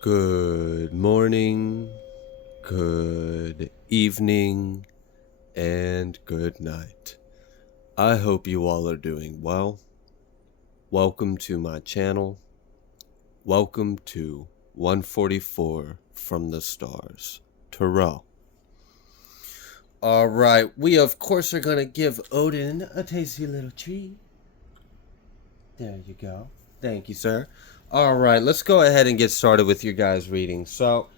Good morning, good evening, and good night. I hope you all are doing well. Welcome to my channel. Welcome to 144 from the Stars, Tarot. Alright, we of course are going to give Odin a tasty little treat. There you go. Thank you, sir. Alright, let's go ahead and get started with your guys' reading. So,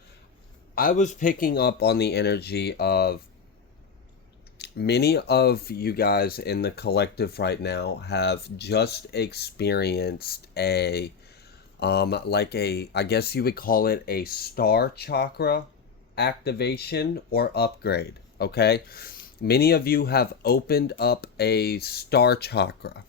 I was picking up on the energy of many of you guys in the collective right now have just experienced I guess you would call it a star chakra activation or upgrade. Okay, many of you have opened up a star chakra.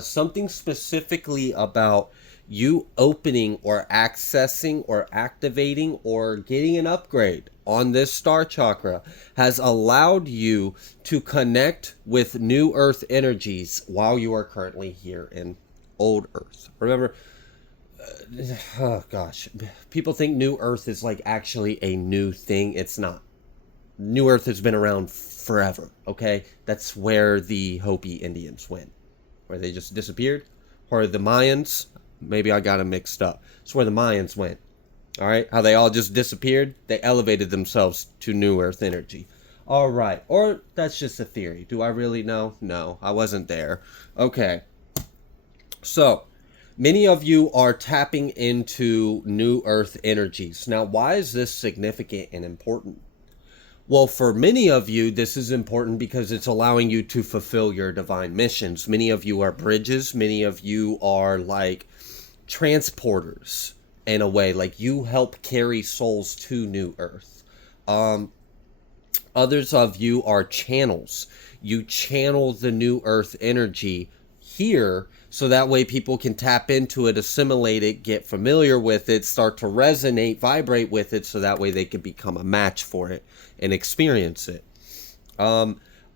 Something specifically about you opening or accessing or activating or getting an upgrade on this star chakra has allowed you to connect with new earth energies while you are currently here in old earth. Remember, oh gosh, people think new earth is like actually a new thing. It's not. New earth has been around forever, okay? That's where the Hopi Indians went, where they just disappeared, or the Mayans. Maybe I got them mixed up. It's where the Mayans went. All right, how they all just disappeared. They elevated themselves to new earth energy. All right, or that's just a theory. Do I really know? No, I wasn't there. Okay, so many of you are tapping into new earth energies. Now, why is this significant and important? Well, for many of you, this is important because it's allowing you to fulfill your divine missions. Many of you are bridges. Many of you are like transporters in a way. Like you help carry souls to New Earth. Others of you are channels. You channel the New Earth energy here so that way people can tap into it, assimilate it, get familiar with it, start to resonate, vibrate with it, so that way they can become a match for it and experience it.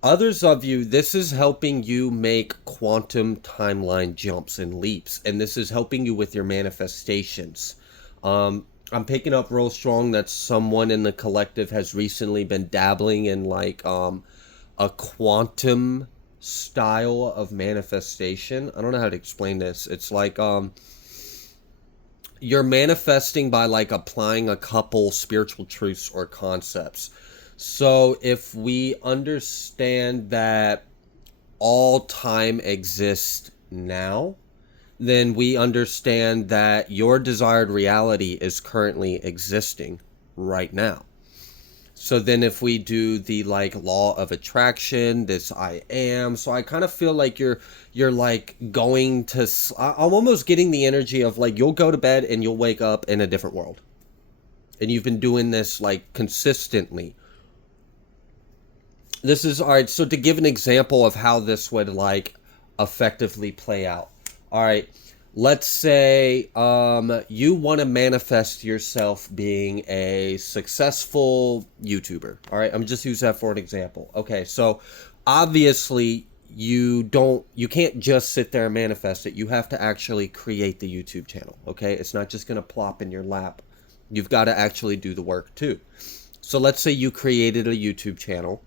Others of you, this is helping you make quantum timeline jumps and leaps, and this is helping you with your manifestations. I'm picking up real strong that someone in the collective has recently been dabbling in like a quantum style of manifestation. I don't know how to explain this. It's like you're manifesting by like applying a couple spiritual truths or concepts. So if we understand that all time exists now, then we understand that your desired reality is currently existing right now. So then if we do the like law of attraction, this I am, so I kind of feel like you're like going to, I'm almost getting the energy of like you'll go to bed and you'll wake up in a different world. And you've been doing this like consistently. This is, all right, so to give an example of how this would like effectively play out. All right, let's say you want to manifest yourself being a successful YouTuber. All right, I'm just using that for an example. Okay, so obviously you can't just sit there and manifest it. You have to actually create the YouTube channel. Okay, it's not just gonna plop in your lap. You've got to actually do the work too. So let's say you created a YouTube channel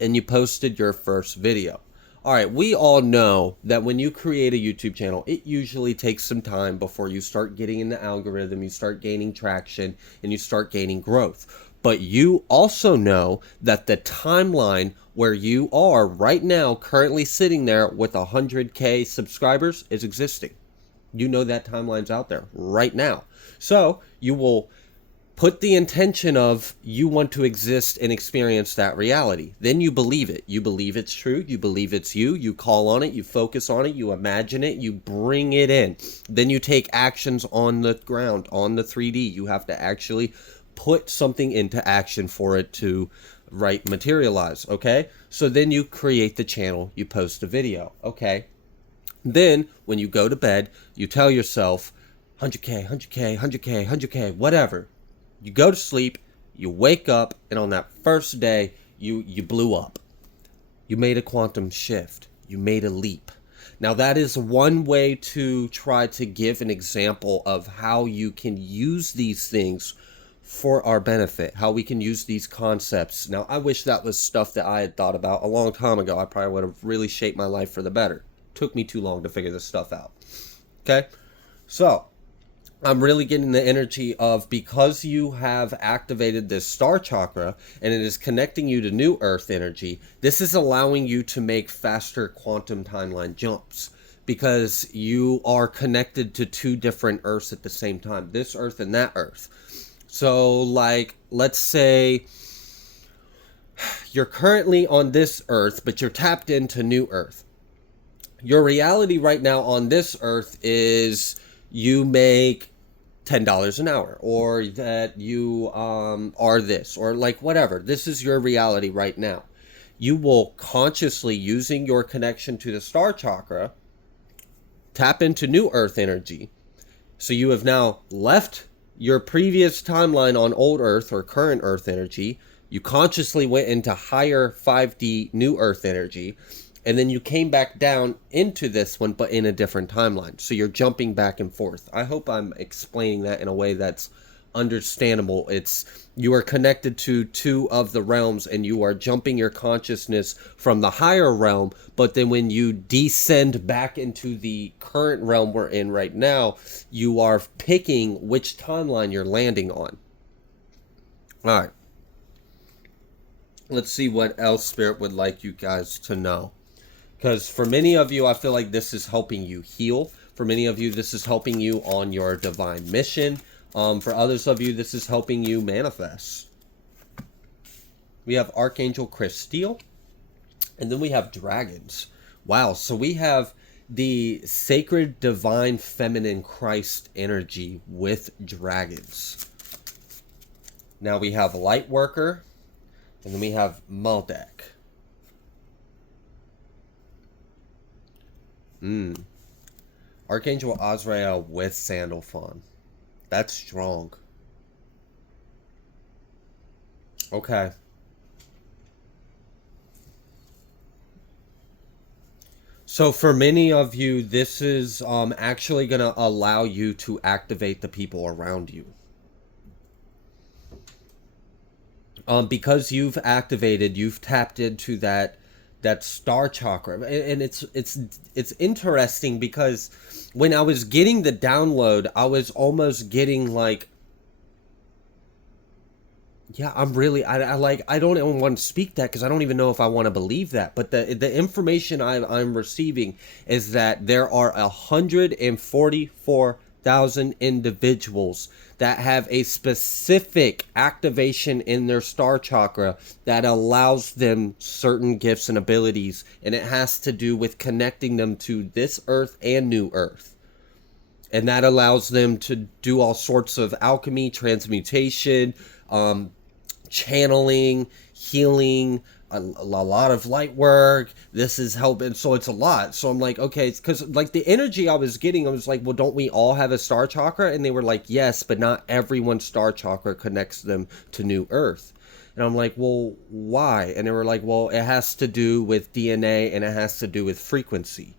and you posted your first video. All right, we all know that when you create a YouTube channel, it usually takes some time before you start getting in the algorithm, you start gaining traction, and you start gaining growth. But you also know that the timeline where you are right now, currently sitting there with 100K subscribers, is existing. You know that timeline's out there right now. So you will put the intention of you want to exist and experience that reality. Then you believe it. You believe it's true. You believe it's you. You call on it. You focus on it. You imagine it. You bring it in. Then you take actions on the ground, on the 3D. You have to actually put something into action for it to materialize. Okay? So then you create the channel. You post a video. Okay? Then when you go to bed, you tell yourself 100K, 100K, 100K, 100K, whatever. You go to sleep, you wake up, and on that first day, you blew up. You made a quantum shift. You made a leap. Now, that is one way to try to give an example of how you can use these things for our benefit, how we can use these concepts. Now, I wish that was stuff that I had thought about a long time ago. I probably would have really shaped my life for the better. Took me too long to figure this stuff out. Okay? So, I'm really getting the energy of, because you have activated this star chakra and it is connecting you to new earth energy, this is allowing you to make faster quantum timeline jumps because you are connected to two different earths at the same time, this earth and that earth. So, like, let's say you're currently on this earth, but you're tapped into new earth. Your reality right now on this earth is you make $10 an hour, or that you are this, or like whatever. This is your reality right now. You will consciously, using your connection to the star chakra, tap into new earth energy. So you have now left your previous timeline on old earth or current earth energy. You consciously went into higher 5D new earth energy. And then you came back down into this one, but in a different timeline. So you're jumping back and forth. I hope I'm explaining that in a way that's understandable. It's, you are connected to two of the realms and you are jumping your consciousness from the higher realm. But then when you descend back into the current realm we're in right now, you are picking which timeline you're landing on. All right. Let's see what else Spirit would like you guys to know. Because for many of you, I feel like this is helping you heal. For many of you, this is helping you on your divine mission. For others of you, this is helping you manifest. We have Archangel Christeel. And then we have dragons. Wow, so we have the sacred divine feminine Christ energy with dragons. Now we have Lightworker. And then we have Maldek. Archangel Azrael with Sandalphon. That's strong. Okay. So for many of you, this is actually going to allow you to activate the people around you. Because you've activated, you've tapped into that star chakra, and it's interesting because when I was getting the download, I was almost getting like, yeah, I'm really, I don't even want to speak that because I don't even know if I want to believe that. But the information I'm receiving is that there are 144,000 individuals that have a specific activation in their star chakra that allows them certain gifts and abilities, and it has to do with connecting them to this earth and new earth. And that allows them to do all sorts of alchemy, transmutation, channeling, healing, a lot of light work. This is helping, so it's a lot. So I'm like, okay, it's because like the energy I was getting, I was like, well, don't we all have a star chakra? And they were like, yes, but not everyone's star chakra connects them to new earth. And I'm like, well, why? And they were like, well, it has to do with DNA and it has to do with frequency.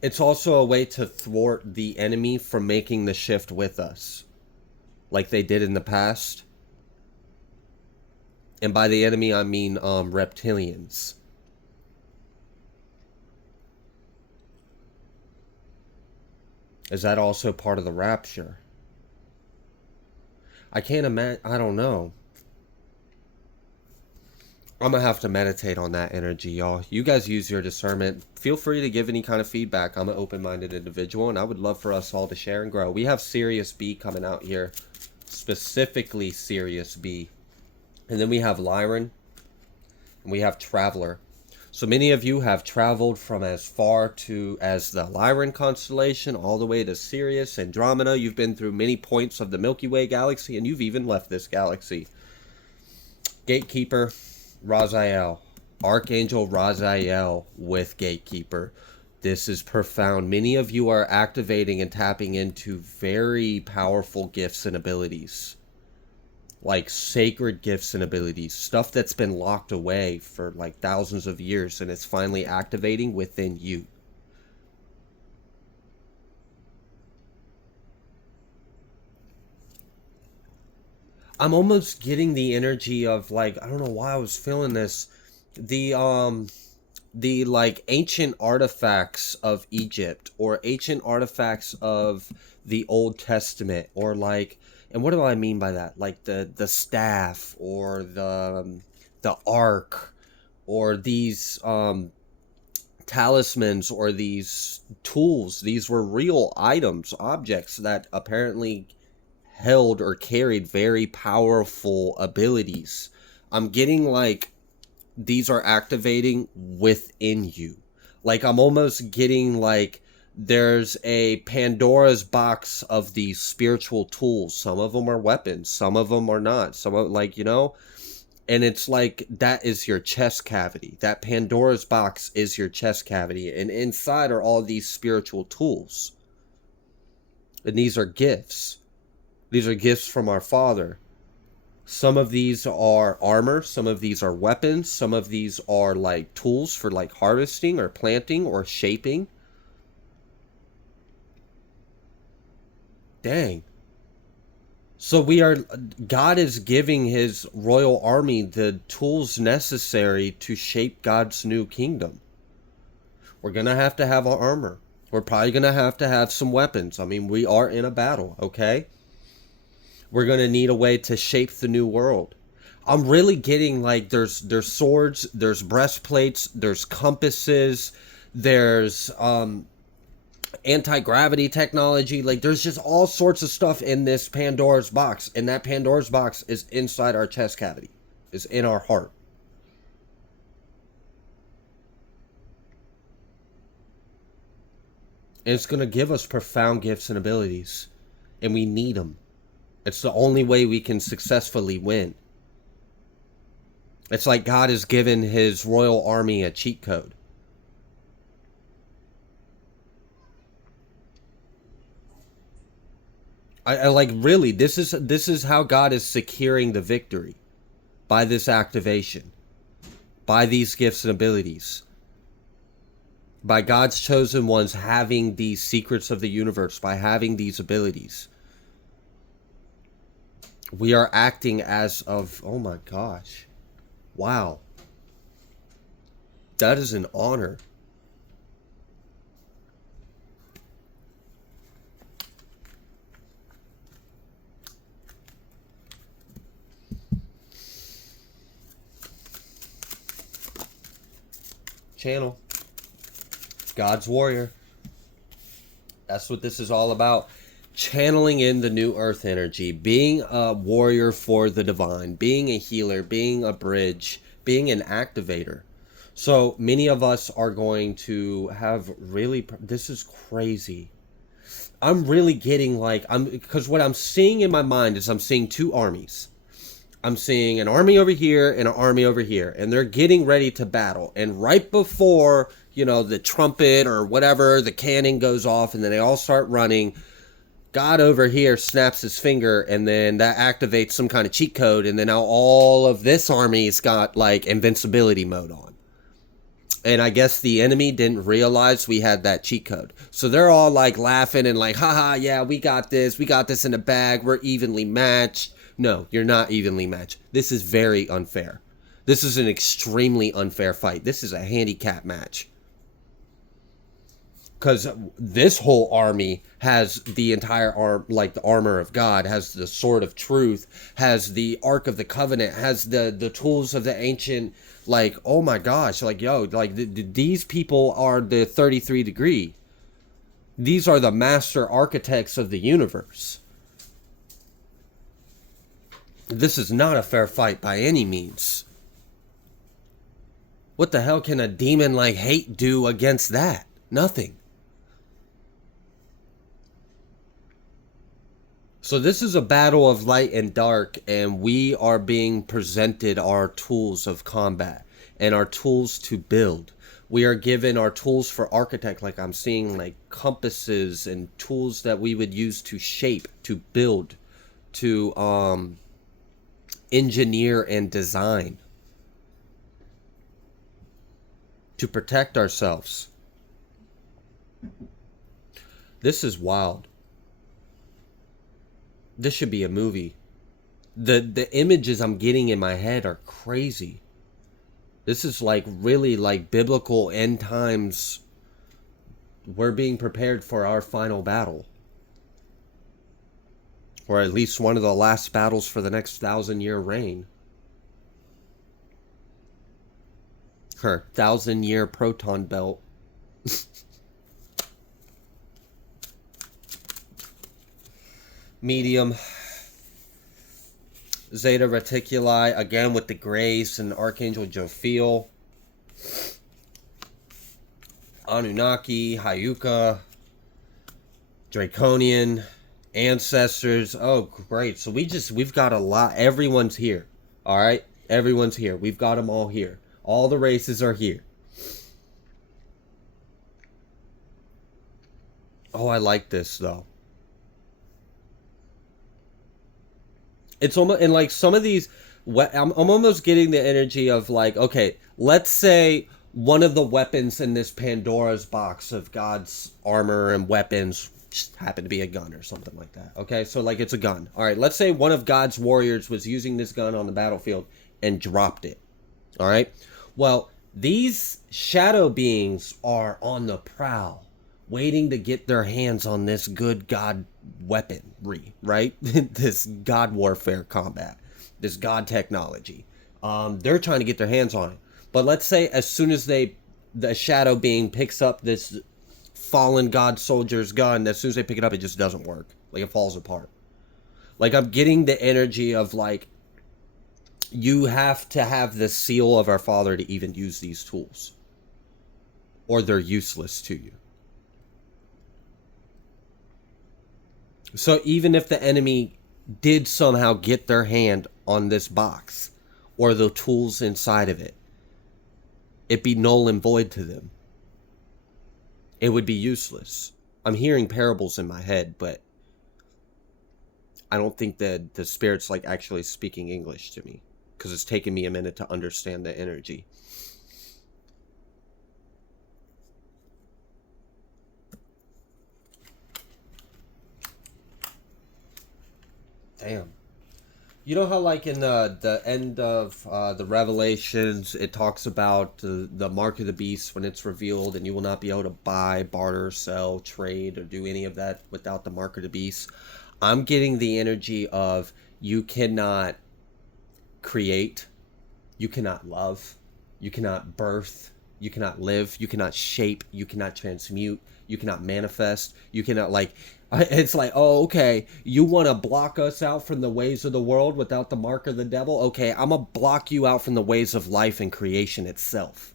It's also a way to thwart the enemy from making the shift with us, like they did in the past. And by the enemy, I mean reptilians. Is that also part of the rapture? I can't imagine. I don't know. I'm going to have to meditate on that energy, y'all. You guys use your discernment. Feel free to give any kind of feedback. I'm an open-minded individual, and I would love for us all to share and grow. We have Sirius B coming out here, specifically Sirius B. And then we have Lyran, and we have Traveler. So many of you have traveled from as far as the Lyran constellation all the way to Sirius, Andromeda. You've been through many points of the Milky Way galaxy, and you've even left this galaxy. Gatekeeper, Raziel. Archangel Raziel with Gatekeeper. This is profound. Many of you are activating and tapping into very powerful gifts and abilities. like sacred gifts and abilities, stuff that's been locked away for like thousands of years, and it's finally activating within you. I'm almost getting the energy of like, I don't know why I was feeling this. The like ancient artifacts of Egypt, or ancient artifacts of the Old Testament, or like, and what do I mean by that? Like the staff, or the ark, or these talismans, or these tools. These were real items, objects that apparently held or carried very powerful abilities. I'm getting like these are activating within you. Like I'm almost getting like there's a Pandora's box of these spiritual tools. Some of them are weapons, some of them are not. Some of, like, you know, and it's like that is your chest cavity. That Pandora's box is your chest cavity, and inside are all these spiritual tools. And these are gifts. These are gifts from our Father. Some of these are armor, some of these are weapons, some of these are like tools for like harvesting or planting or shaping. Dang. So God is giving his royal army the tools necessary to shape God's new kingdom. We're going to have our armor. We're probably going to have some weapons. I mean, we are in a battle, okay? We're going to need a way to shape the new world. I'm really getting like there's swords, there's breastplates, there's compasses, there's anti-gravity technology. Like there's just all sorts of stuff in this Pandora's box, and that Pandora's box is inside our chest cavity, is in our heart. And it's going to give us profound gifts and abilities, and we need them. It's the only way we can successfully win. It's like God has given his royal army a cheat code. I like, really, this is how God is securing the victory, by this activation, by these gifts and abilities, by God's chosen ones having these secrets of the universe, by having these abilities. We are acting as of, oh my gosh, wow, that is an honor. Channel God's warrior. That's what this is all about. Channeling in the new earth energy, being a warrior for the divine, being a healer, being a bridge, being an activator. So many of us are going to have really, this is crazy. I'm really getting like, because what I'm seeing in my mind is I'm seeing two armies. I'm seeing an army over here and an army over here, and they're getting ready to battle. And right before, you know, the trumpet or whatever, the cannon goes off, and then they all start running, God over here snaps his finger, and then that activates some kind of cheat code, and then now all of this army's got like invincibility mode on. And I guess the enemy didn't realize we had that cheat code. So they're all like laughing and like, haha, yeah, we got this in the bag, we're evenly matched. No, you're not evenly matched. This is very unfair. This is an extremely unfair fight. This is a handicap match. Because this whole army has the entire arm, like the armor of God, has the sword of truth, has the Ark of the Covenant, has the tools of the ancient, like, oh my gosh, like, yo, like these people are the 33 degree. These are the master architects of the universe. This is not a fair fight by any means. What the hell can a demon like hate do against that? Nothing. So this is a battle of light and dark, and we are being presented our tools of combat and our tools to build. We are given our tools for architect, like I'm seeing like compasses and tools that we would use to shape, to build, to engineer and design to protect ourselves. This is wild. This should be a movie. The images I'm getting in my head are crazy. This is like really like biblical end times. We're being prepared for our final battle. Or at least one of the last battles for the next 1,000-year reign. Her 1,000-year proton belt. Medium. Zeta Reticuli, again with the grace and Archangel Jophiel. Anunnaki, Hayuka, Draconian, Ancestors. Oh, great. So we've got a lot. Everyone's here. All right? Everyone's here. We've got them all here. All the races are here. Oh, I like this, though. It's almost, and like some of these, I'm almost getting the energy of like, okay, let's say one of the weapons in this Pandora's box of God's armor and weapons just happened to be a gun or something like that. Okay, so like it's a gun. All right, let's say one of God's warriors was using this gun on the battlefield and dropped it. All right, well, these shadow beings are on the prowl, waiting to get their hands on this good God weaponry, right? This God warfare combat, this God technology. They're trying to get their hands on it. But let's say as soon as the shadow being picks up this fallen God soldier's gun, as soon as they pick it up, it just doesn't work. Like it falls apart. Like I'm getting the energy of like, you have to have the seal of our Father to even use these tools, or they're useless to you. So even if the enemy did somehow get their hand on this box or the tools inside of it, it'd be null and void to them. It would be useless. I'm hearing parables in my head, but I don't think that the Spirit's like actually speaking English to me, because it's taken me a minute to understand the energy. Damn. You know how like in the end of the Revelations, it talks about the mark of the beast when it's revealed, and you will not be able to buy, barter, sell, trade, or do any of that without the mark of the beast. I'm getting the energy of you cannot create, you cannot love, you cannot birth, you cannot live, you cannot shape, you cannot transmute, you cannot manifest, you cannot like... It's like, oh, okay, you want to block us out from the ways of the world without the mark of the devil? Okay, I'm going to block you out from the ways of life and creation itself.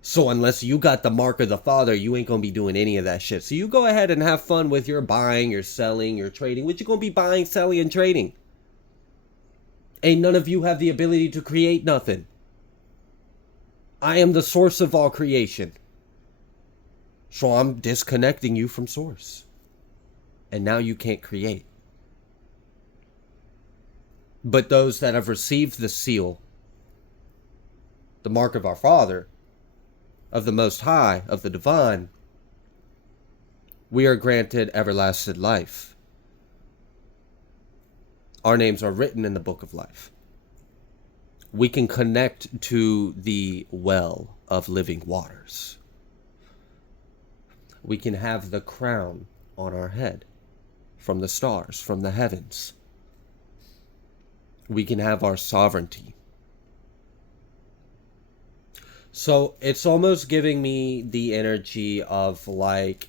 So unless you got the mark of the Father, you ain't going to be doing any of that shit. So you go ahead and have fun with your buying, your selling, your trading. What you going to be buying, selling, and trading? Ain't none of you have the ability to create nothing. I am the source of all creation. So I'm disconnecting you from source. And now you can't create. But those that have received the seal, the mark of our Father, of the Most High, of the Divine, we are granted everlasting life. Our names are written in the book of life. We can connect to the well of living waters. We can have the crown on our head from the stars, from the heavens. We can have our sovereignty. So it's almost giving me the energy of like,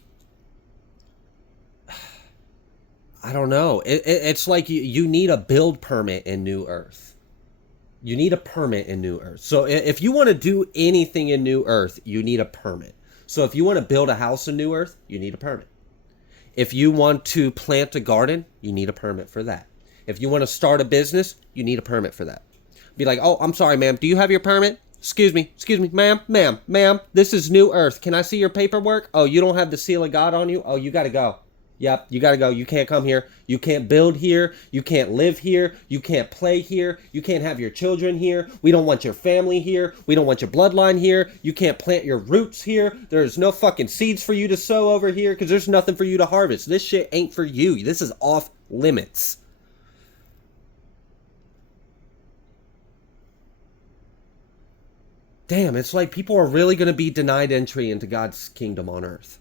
I don't know. It's like you need a build permit in New Earth. You need a permit in New Earth. So if you want to do anything in New Earth, you need a permit. So if you want to build a house in New Earth, you need a permit. If you want to plant a garden, you need a permit for that. If you want to start a business, you need a permit for that. Be like, oh, I'm sorry, ma'am. Do you have your permit? Excuse me, ma'am, this is New Earth. Can I see your paperwork? Oh, you don't have the seal of God on you? Oh, you got to go. Yep, you gotta go. You can't come here. You can't build here. You can't live here. You can't play here. You can't have your children here. We don't want your family here. We don't want your bloodline here. You can't plant your roots here. There's no fucking seeds for you to sow over here because there's nothing for you to harvest. This shit ain't for you. This is off limits. Damn, it's like people are really going to be denied entry into God's kingdom on earth.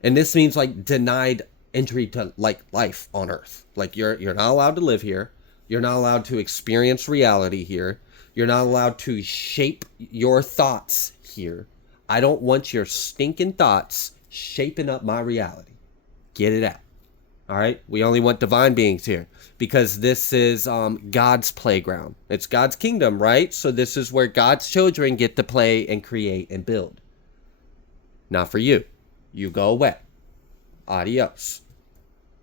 And this means like denied entry to like life on earth. Like you're not allowed to live here. You're not allowed to experience reality here. You're not allowed to shape your thoughts here. I don't want your stinking thoughts shaping up my reality. Get it out. All right? We only want divine beings here because this is God's playground. It's God's kingdom, right? So this is where God's children get to play and create and build. Not for you. You go away. Adios.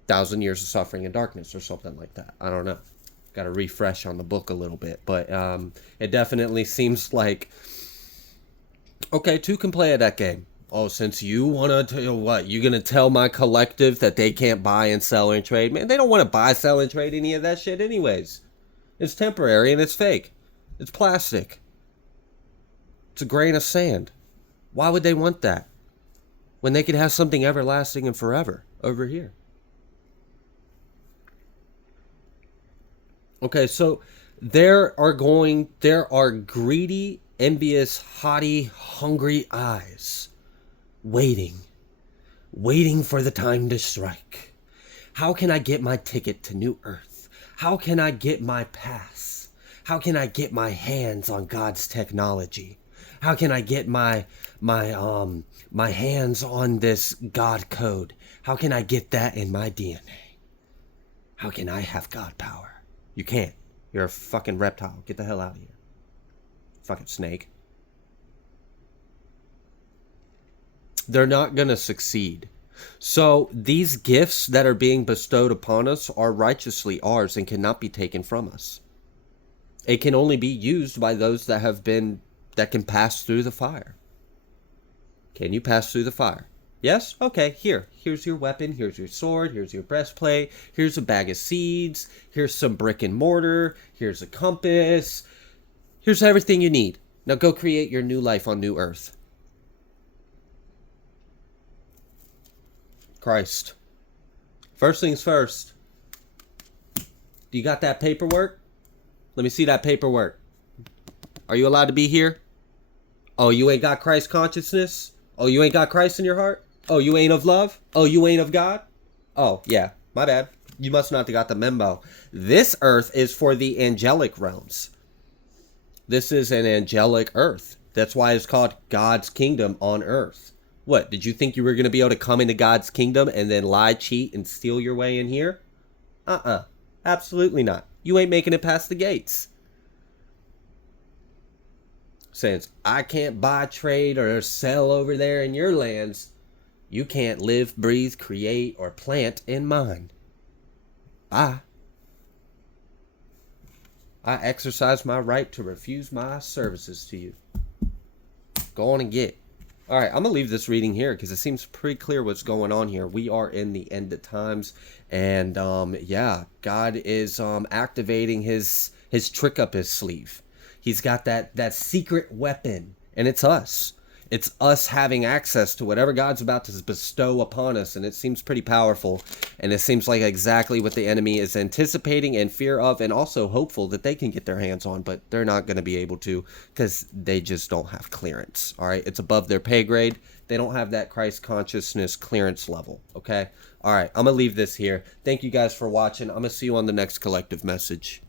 1,000 years of suffering and darkness or something like that. I don't know. Got to refresh on the book a little bit. But it definitely seems like, okay, two can play at that game. Oh, since you want to, what? You going to tell my collective that they can't buy and sell and trade? Man, they don't want to buy, sell, and trade any of that shit anyways. It's temporary and it's fake. It's plastic. It's a grain of sand. Why would they want that? When they could have something everlasting and forever over here. Okay, so there are greedy, envious, haughty, hungry eyes waiting for the time to strike. How can I get my ticket to New Earth? How can I get my pass? How can I get my hands on God's technology? How can I get my hands on this God code? How can I get that in my DNA? How can I have God power? You can't. You're a fucking reptile. Get the hell out of here. Fucking snake. They're not going to succeed. So these gifts that are being bestowed upon us are righteously ours and cannot be taken from us. It can only be used by those that can pass through the fire. Can you pass through the fire? Yes? Okay, here's your weapon, here's your sword, here's your breastplate, here's a bag of seeds, here's some brick and mortar, here's a compass, here's everything you need. Now go create your new life on New Earth. Christ. First things first. Do you got that paperwork? Let me see that paperwork. Are you allowed to be here? Oh, you ain't got Christ consciousness? Oh, you ain't got Christ in your heart? Oh, you ain't of love? Oh, you ain't of God? Oh, yeah, my bad. You must not have got the memo. This earth is for the angelic realms. This is an angelic earth. That's why it's called God's kingdom on earth. What, did you think you were going to be able to come into God's kingdom and then lie, cheat, and steal your way in here? Absolutely not. You ain't making it past the gates. Since I can't buy, trade, or sell over there in your lands, you can't live, breathe, create, or plant in mine. Bye. I exercise my right to refuse my services to you. Go on and get. All right, I'm going to leave this reading here because it seems pretty clear what's going on here. We are in the end of times, and yeah, God is activating his trick up his sleeve. He's got that secret weapon, and it's us. It's us having access to whatever God's about to bestow upon us, and it seems pretty powerful, and it seems like exactly what the enemy is anticipating in fear of, and also hopeful that they can get their hands on, but they're not going to be able to because they just don't have clearance, all right? It's above their pay grade. They don't have that Christ consciousness clearance level, okay? All right, I'm going to leave this here. Thank you guys for watching. I'm going to see you on the next collective message.